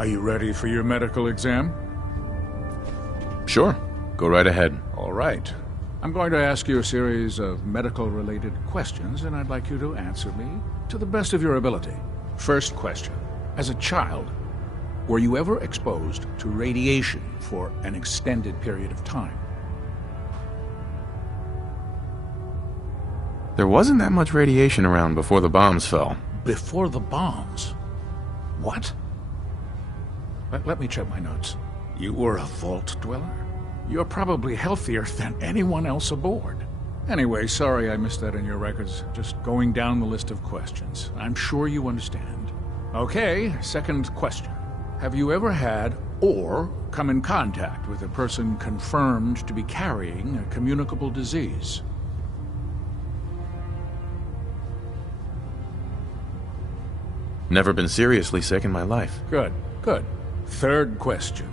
Are you ready for your medical exam? Sure. Go right ahead. All right. I'm going to ask you a series of medical-related questions, and I'd like you to answer me to the best of your ability. First question. As a child, were you ever exposed to radiation for an extended period of time? There wasn't that much radiation around before the bombs fell. Before the bombs? What? Let me check my notes. You were a vault dweller? You're probably healthier than anyone else aboard. Anyway, sorry I missed that in your records. Just going down the list of questions. I'm sure you understand. Okay, second question. Have you ever had or come in contact with a person confirmed to be carrying a communicable disease? Never been seriously sick in my life. Good, good. Third question.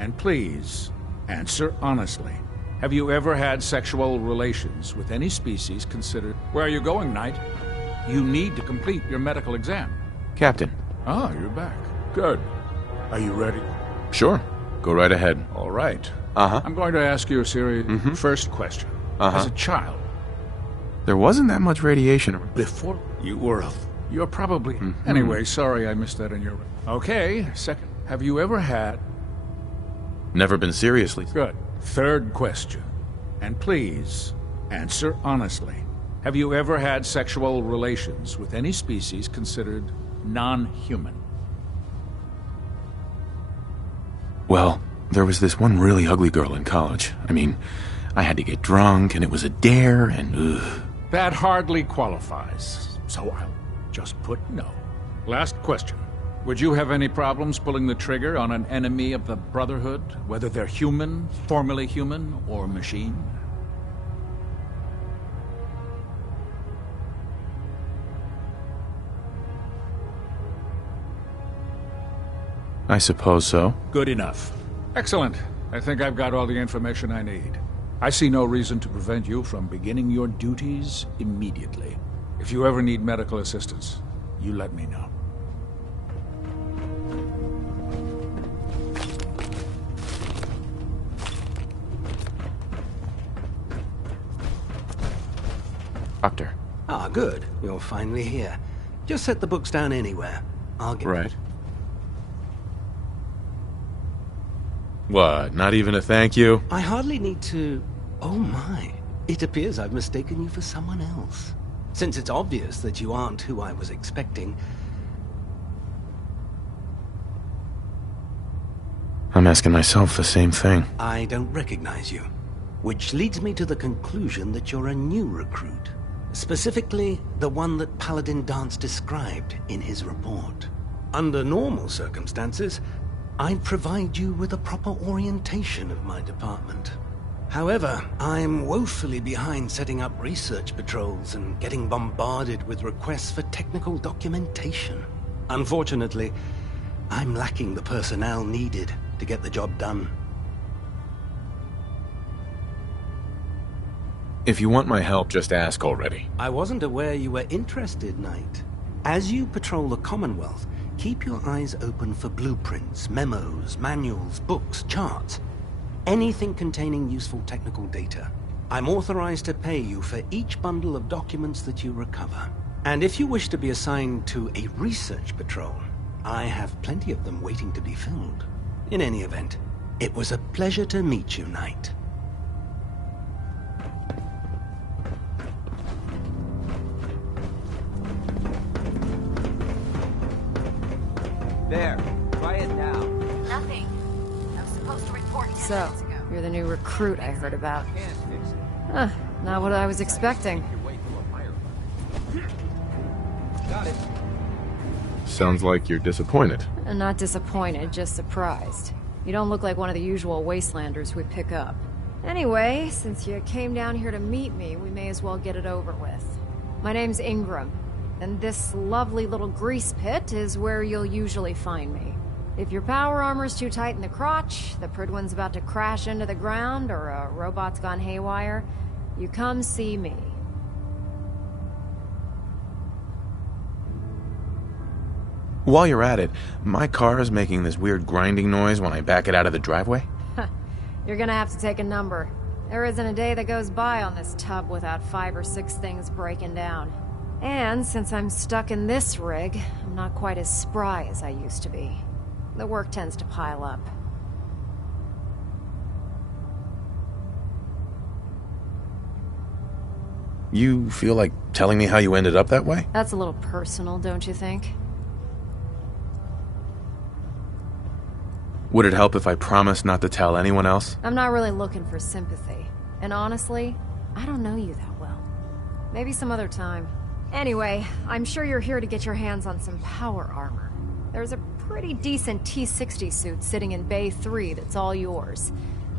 And please, answer honestly. Have you ever had sexual relations with any species considered... Where are you going, Knight? You need to complete your medical exam. Captain. Ah, you're back. Good. Are you ready? Sure. Go right ahead. All right. Uh-huh. I'm going to ask you a series... First question. As a child... There wasn't that much radiation. Before you were a... You're probably... Anyway, sorry I missed that in your... Okay, second. Have you ever had... Never been seriously... Good. Third question. And please, answer honestly. Have you ever had sexual relations with any species considered non-human? Well, there was this one really ugly girl in college. I mean, I had to get drunk, and it was a dare, and ugh. That hardly qualifies, so I'll just put no. Last question. Would you have any problems pulling the trigger on an enemy of the Brotherhood, whether they're human, formerly human, or machine? I suppose so. Good enough. Excellent. I think I've got all the information I need. I see no reason to prevent you from beginning your duties immediately. If you ever need medical assistance, you let me know. Doctor. Ah, good. You're finally here. Just set the books down anywhere. I'll get... Right. What, not even a thank you? I hardly need to... Oh my. It appears I've mistaken you for someone else. Since it's obvious that you aren't who I was expecting... I'm asking myself the same thing. I don't recognize you. Which leads me to the conclusion that you're a new recruit. Specifically, the one that Paladin Dance described in his report. Under normal circumstances, I'd provide you with a proper orientation of my department. However, I'm woefully behind setting up research patrols and getting bombarded with requests for technical documentation. Unfortunately, I'm lacking the personnel needed to get the job done. If you want my help, just ask already. I wasn't aware you were interested, Knight. As you patrol the Commonwealth, keep your eyes open for blueprints, memos, manuals, books, charts. Anything containing useful technical data. I'm authorized to pay you for each bundle of documents that you recover. And if you wish to be assigned to a research patrol, I have plenty of them waiting to be filled. In any event, it was a pleasure to meet you, Knight. There. Try it now. Nothing. I was supposed to report 10 So, minutes ago. you're the new recruit I heard about. Can't fix it. Huh, not what I was expecting. Your way through a firefight. Got it. Sounds like you're disappointed. Not disappointed, just surprised. You don't look like one of the usual wastelanders we pick up. Anyway, since you came down here to meet me, we may as well get it over with. My name's Ingram, and this lovely little grease pit is where you'll usually find me. If your power armor's too tight in the crotch, the Pridwin's about to crash into the ground, or a robot's gone haywire, you come see me. While you're at it, my car is making this weird grinding noise when I back it out of the driveway. You're gonna have to take a number. There isn't a day that goes by on this tub without 5 or 6 things breaking down. And since I'm stuck in this rig, I'm not quite as spry as I used to be. The work tends to pile up. You feel like telling me how you ended up that way? That's a little personal, don't you think? Would it help if I promised not to tell anyone else? I'm not really looking for sympathy. And honestly, I don't know you that well. Maybe some other time. Anyway, I'm sure you're here to get your hands on some power armor. There's a pretty decent T-60 suit sitting in Bay 3 that's all yours.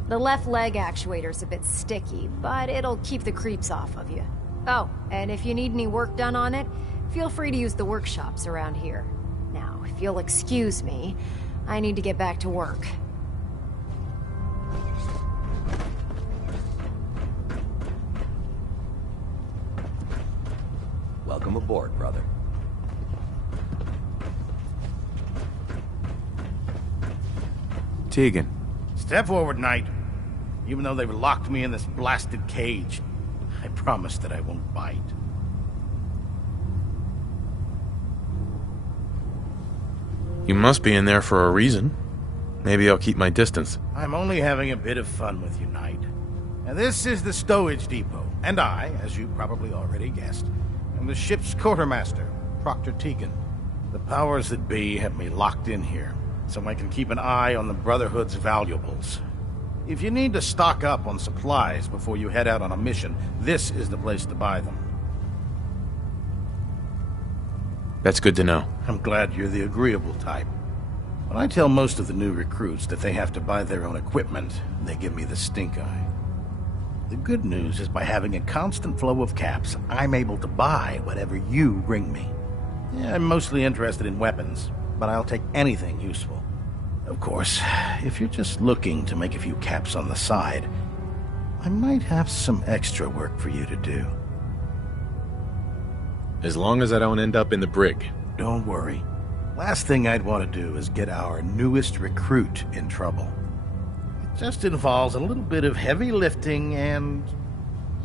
The left leg actuator's a bit sticky, but it'll keep the creeps off of you. Oh, and if you need any work done on it, feel free to use the workshops around here. Now, if you'll excuse me, I need to get back to work. Welcome aboard, brother. Tegan. Step forward, Knight. Even though they've locked me in this blasted cage, I promise that I won't bite. You must be in there for a reason. Maybe I'll keep my distance. I'm only having a bit of fun with you, Knight. Now, this is the stowage depot, and I, as you probably already guessed, am the ship's quartermaster, Proctor Tegan. The powers that be have me locked in here, so I can keep an eye on the Brotherhood's valuables. If you need to stock up on supplies before you head out on a mission, this is the place to buy them. That's good to know. I'm glad you're the agreeable type. When I tell most of the new recruits that they have to buy their own equipment, they give me the stink eye. The good news is by having a constant flow of caps, I'm able to buy whatever you bring me. Yeah, I'm mostly interested in weapons, but I'll take anything useful. Of course, if you're just looking to make a few caps on the side, I might have some extra work for you to do. As long as I don't end up in the brig. Don't worry. Last thing I'd want to do is get our newest recruit in trouble. It just involves a little bit of heavy lifting and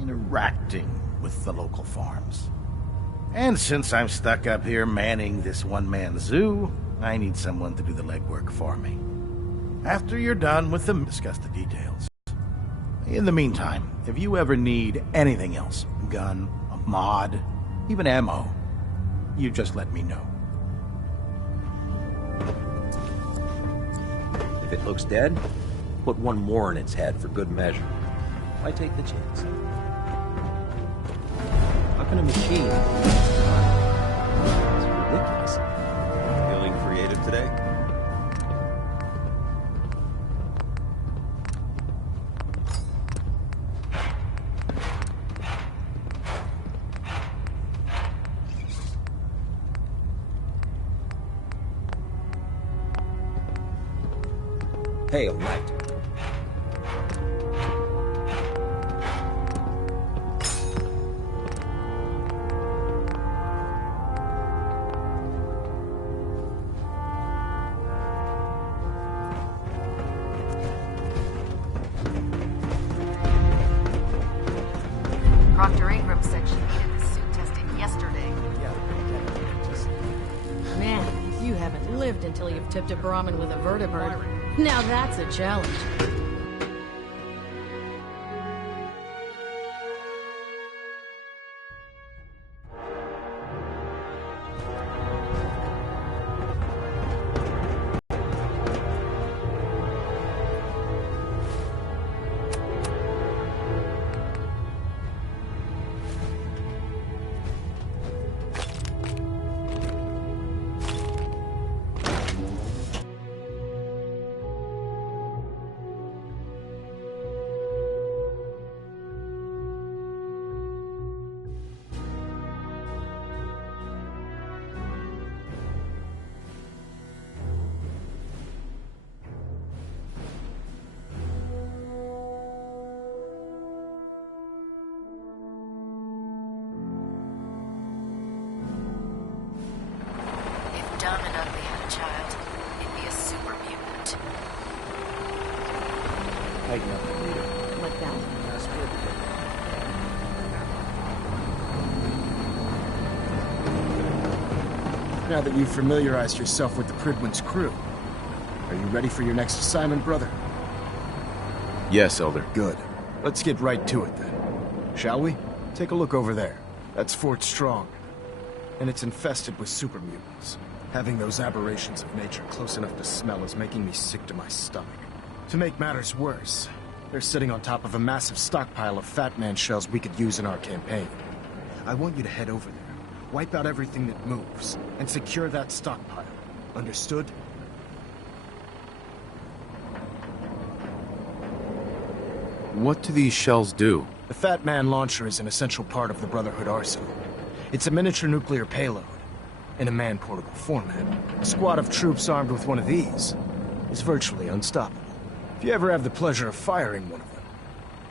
interacting with the local farms. And since I'm stuck up here manning this one-man zoo, I need someone to do the legwork for me. After you're done with them, discuss the details. In the meantime, if you ever need anything else, gun, a mod, even ammo, you just let me know. If it looks dead, put one more in its head for good measure. Why take the chance? How can a machine... It's ridiculous. Feeling creative today? Hail, Knight. Proctor Ingram said she needed the suit tested yesterday. Man, you haven't lived until you've tipped a Brahmin with a vertibird. Now that's a challenge. tighten up the meter. Like that? Now that you've familiarized yourself with the Pridwin's crew, are you ready for your next assignment, brother? Yes, Elder. Good. Let's get right to it then. Shall we? Take a look over there. That's Fort Strong. And it's infested with super mutants. Having those aberrations of nature close enough to smell is making me sick to my stomach. To make matters worse, they're sitting on top of a massive stockpile of Fat Man shells we could use in our campaign. I want you to head over there, wipe out everything that moves, and secure that stockpile. Understood? What do these shells do? The Fat Man launcher is an essential part of the Brotherhood arsenal. It's a miniature nuclear payload, in a man-portable format. A squad of troops armed with one of these is virtually unstoppable. If you ever have the pleasure of firing one of them,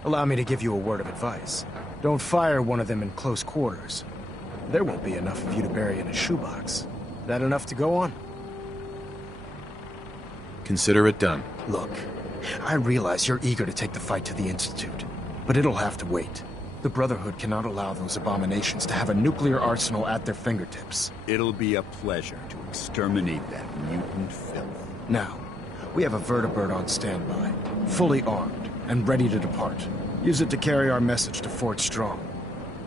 allow me to give you a word of advice. Don't fire one of them in close quarters. There won't be enough of you to bury in a shoebox. That enough to go on? Consider it done. Look, I realize you're eager to take the fight to the Institute, but it'll have to wait. The Brotherhood cannot allow those abominations to have a nuclear arsenal at their fingertips. It'll be a pleasure to exterminate that mutant filth. Now, we have a vertibird on standby, fully armed, and ready to depart. Use it to carry our message to Fort Strong,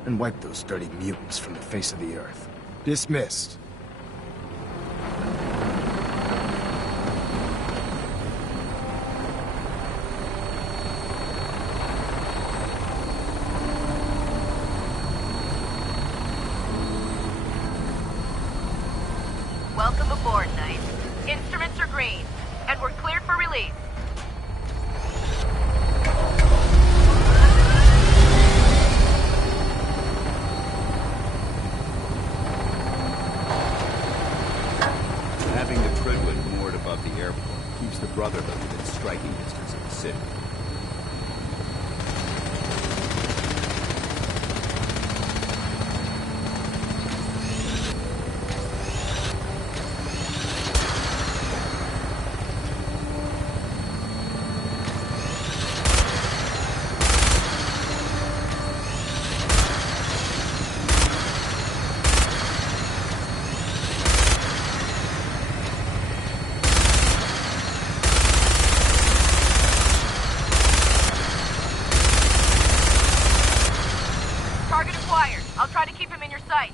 and wipe those dirty mutants from the face of the earth. Dismissed. Welcome aboard, Knight. Instruments are green, and we're cleared for release. Having the Pridwin moored above the airport keeps the Brotherhood within striking distance of the city. Target acquired. I'll try to keep him in your sight.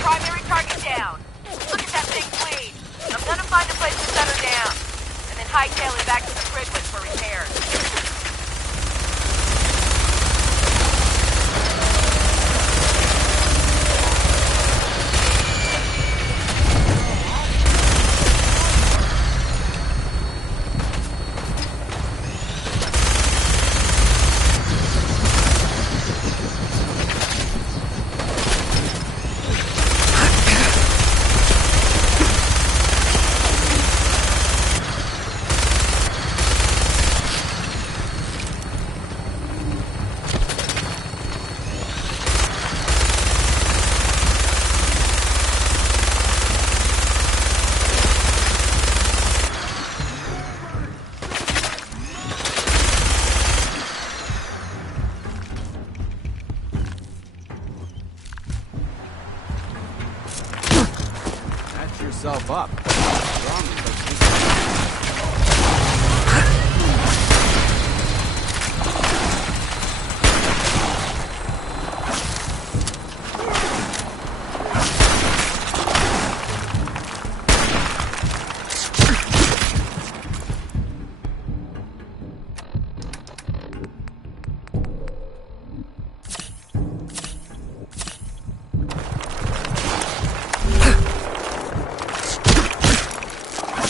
Primary target down. Look at that thing bleed. I'm gonna find a place to set her down, and then hightail it back to the Pridwin for repairs. Yourself up.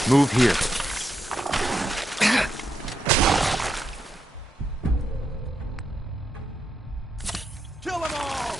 Move here. Kill them all!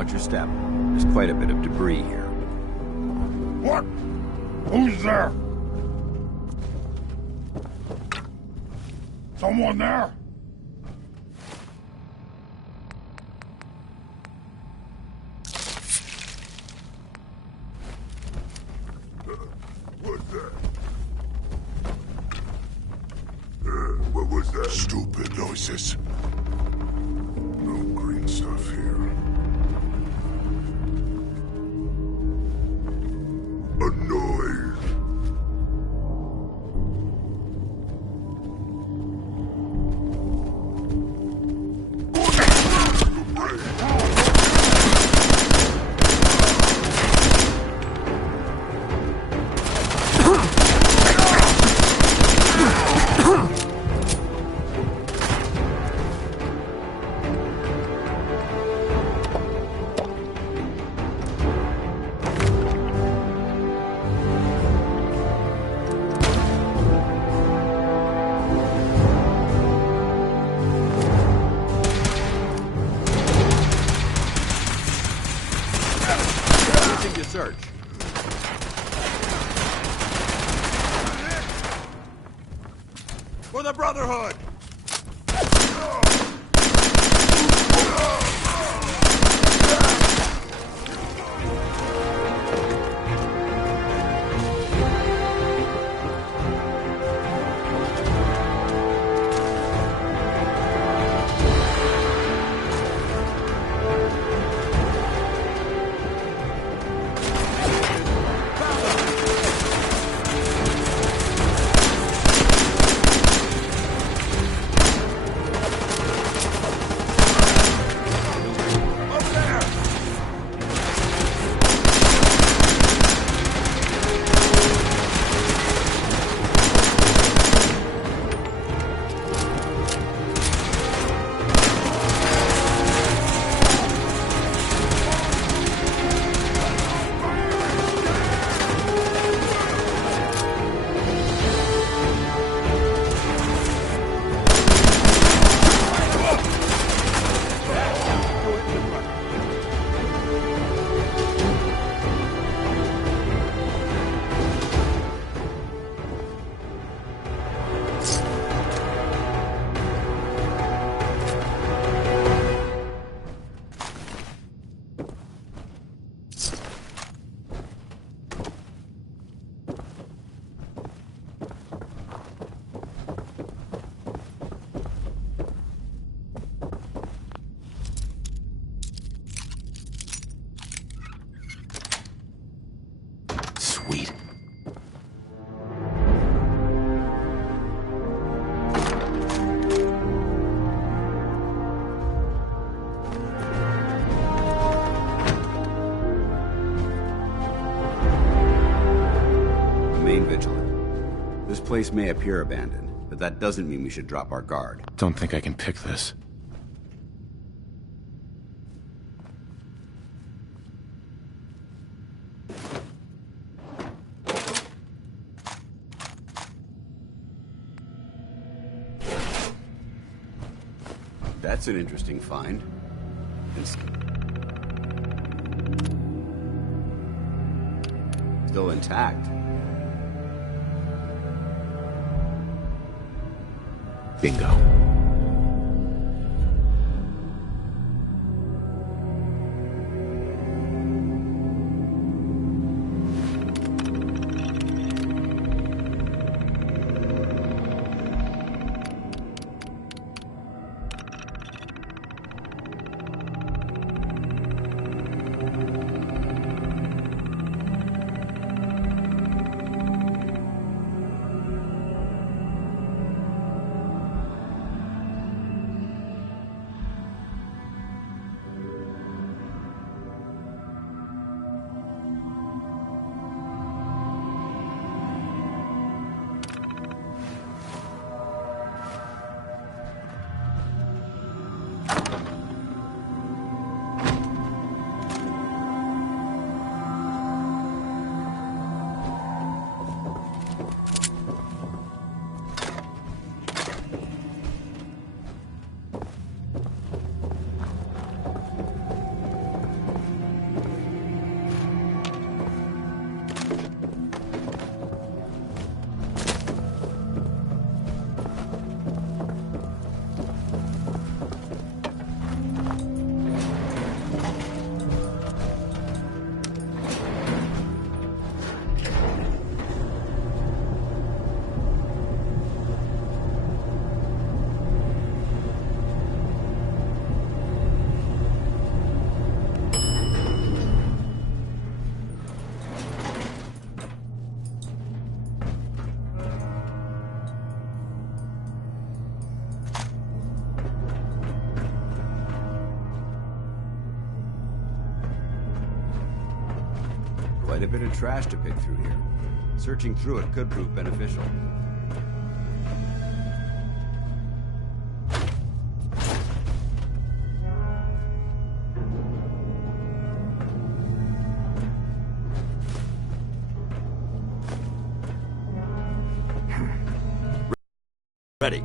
Watch your step. There's quite a bit of debris here. What? Who's there? Someone there? What's that? What was that? Stupid noises. No green stuff here. A noise. Search. For the Brotherhood! Sweet. Remain vigilant. This place may appear abandoned, but that doesn't mean we should drop our guard. Don't think I can pick this. That's an interesting find. Still intact. Bingo. Quite a bit of trash to pick through here. Searching through it could prove beneficial. Ready.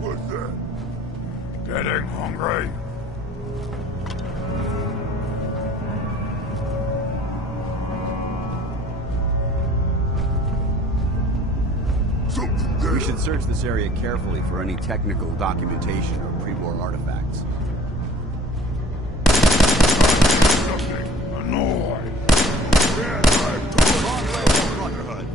What's that? Getting hungry? Something there. We should search this area carefully for any technical documentation or pre-war artifacts. Something annoying. Yeah, I've told you. Brotherhood.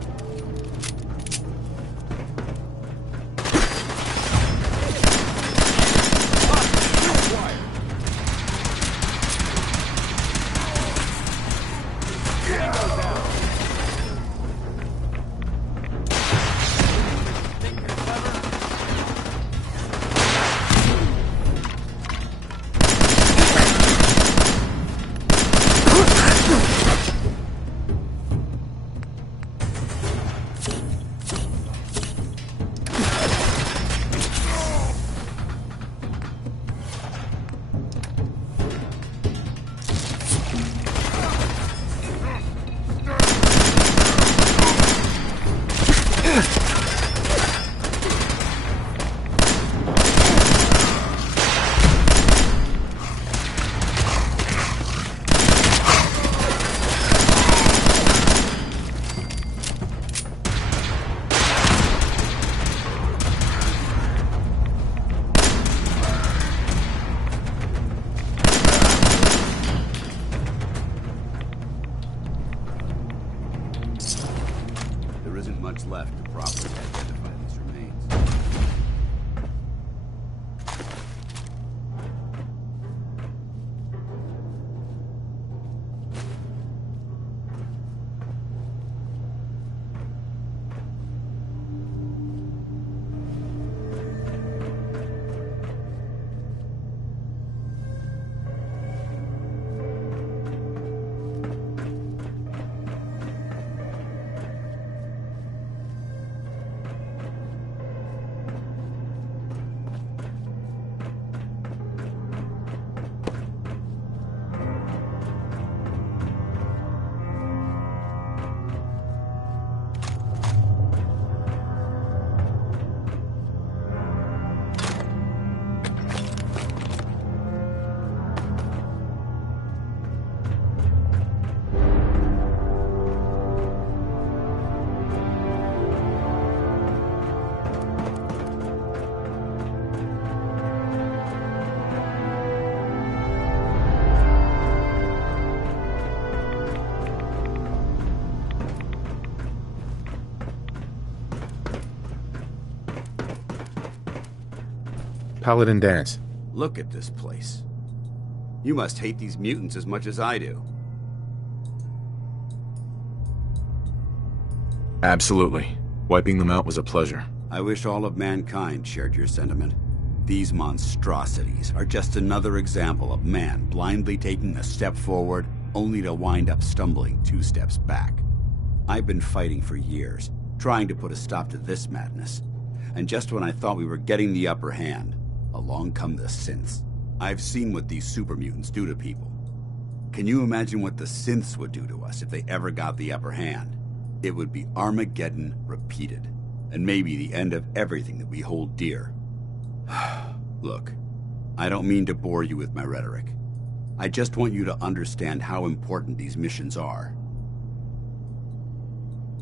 There isn't much left to properly identify these remains. Paladin Dance. Look at this place. You must hate these mutants as much as I do. Absolutely. Wiping them out was a pleasure. I wish all of mankind shared your sentiment. These monstrosities are just another example of man blindly taking a step forward, only to wind up stumbling 2 steps back. I've been fighting for years, trying to put a stop to this madness. And just when I thought we were getting the upper hand, along come the synths. I've seen what these super mutants do to people. Can you imagine what the synths would do to us if they ever got the upper hand? It would be Armageddon repeated, and maybe the end of everything that we hold dear. Look, I don't mean to bore you with my rhetoric. I just want you to understand how important these missions are.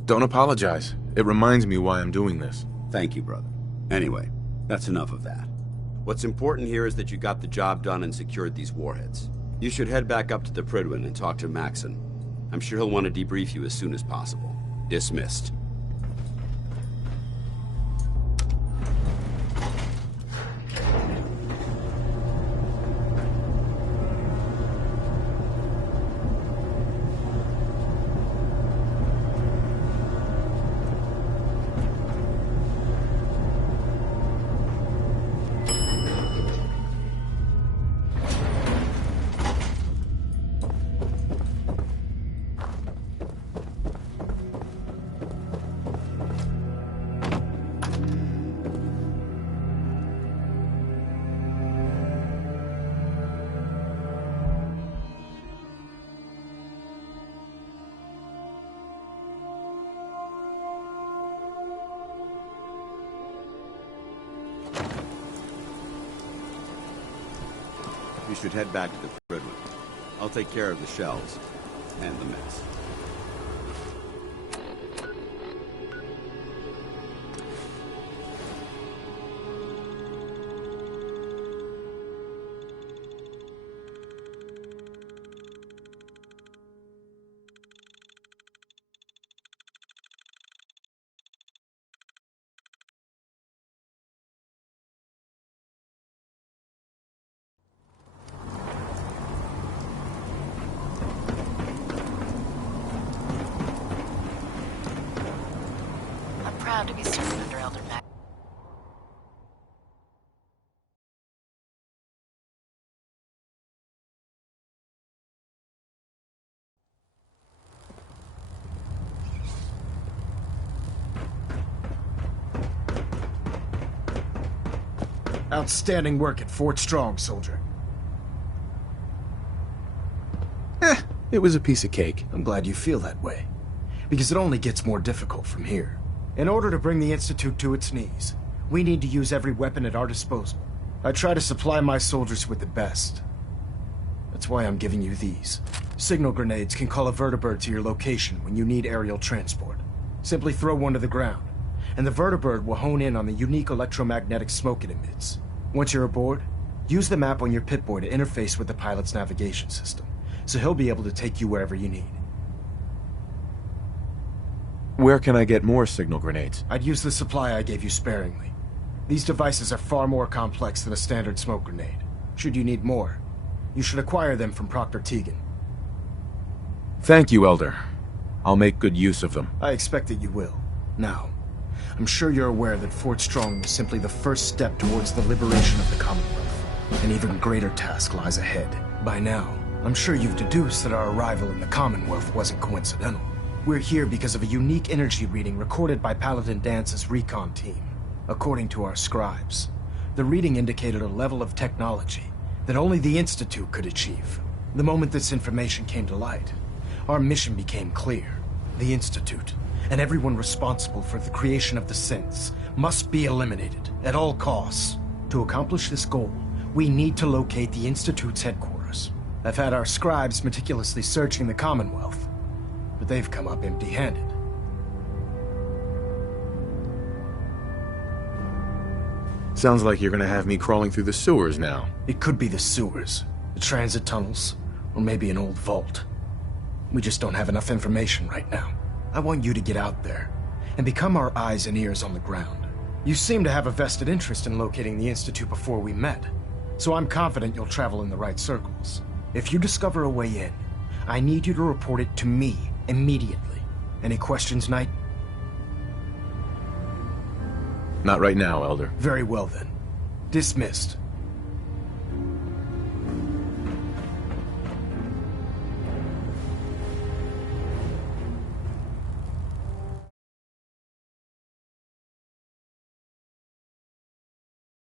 Don't apologize. It reminds me why I'm doing this. Thank you, brother. Anyway, that's enough of that. What's important here is that you got the job done and secured these warheads. You should head back up to the Prydwen and talk to Maxon. I'm sure he'll want to debrief you as soon as possible. Dismissed. should head back to the Fridman. I'll take care of the shells and the mess. Proud to be serving under Elder Mac. Outstanding work at Fort Strong, soldier. It was a piece of cake. I'm glad you feel that way, because it only gets more difficult from here. In order to bring the Institute to its knees, we need to use every weapon at our disposal. I try to supply my soldiers with the best. That's why I'm giving you these. Signal grenades can call a vertibird to your location when you need aerial transport. Simply throw one to the ground, and the vertibird will hone in on the unique electromagnetic smoke it emits. Once you're aboard, use the map on your Pip-Boy to interface with the pilot's navigation system, so he'll be able to take you wherever you need. Where can I get more signal grenades? I'd use the supply I gave you sparingly. These devices are far more complex than a standard smoke grenade. Should you need more, you should acquire them from Proctor Tegan. Thank you, Elder. I'll make good use of them. I expect that you will. Now, I'm sure you're aware that Fort Strong was simply the first step towards the liberation of the Commonwealth. An even greater task lies ahead. By now, I'm sure you've deduced that our arrival in the Commonwealth wasn't coincidental. We're here because of a unique energy reading recorded by Paladin Dance's recon team. According to our scribes, the reading indicated a level of technology that only the Institute could achieve. The moment this information came to light, our mission became clear. The Institute, and everyone responsible for the creation of the synths, must be eliminated at all costs. To accomplish this goal, we need to locate the Institute's headquarters. I've had our scribes meticulously searching the Commonwealth, but they've come up empty-handed. Sounds like you're gonna have me crawling through the sewers now. It could be the sewers, the transit tunnels, or maybe an old vault. We just don't have enough information right now. I want you to get out there and become our eyes and ears on the ground. You seem to have a vested interest in locating the Institute before we met, so I'm confident you'll travel in the right circles. If you discover a way in, I need you to report it to me immediately. Any questions, Knight? Not right now, Elder. Very well then. Dismissed.